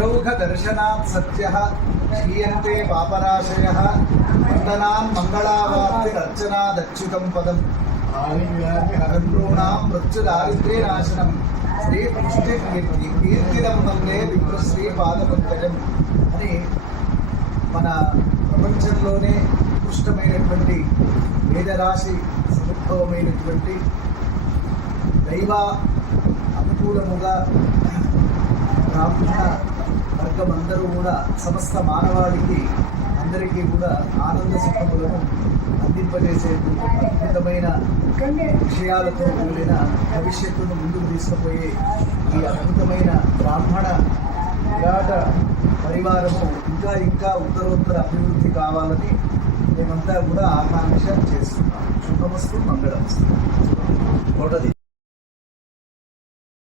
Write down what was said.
गुरौघ दर्शनात् सत्यः क्षीयन्ते पापराशयः वन्दनान् मङ्गलावाप्तिरर्चनादच्युतं पदम् आदिव्याधिहरण्ॄणां मृत्युदारिद्र्यनाशनं శ్రీకృష్ణకీర్తిదం వందే విప్రశ్రీ పాదపంకజం అని మన ప్రపంచంలోనే ఉత్కృష్టమైనటువంటి వేదరాశి సముద్భవమైనటువంటి దైవ అనుకూలముగా బ్రాహ్మణ వర్గమందరూ కూడా సమస్త మానవాళికి అందరికీ కూడా ఆనంద సుఖములను అందింపజేసేటువంటి అద్భుతమైన విషయాలతో కూడిన భవిష్యత్తును ముందుకు తీసుకుపోయే ఈ అద్భుతమైన బ్రాహ్మణ విరాట పరివారము ఇంకా ఇంకా ఉత్తరోత్తర అభివృద్ధి కావాలని మేమంతా కూడా ఆకాంక్ష చేస్తున్నాం. శుభమస్తు, మంగళమస్తు.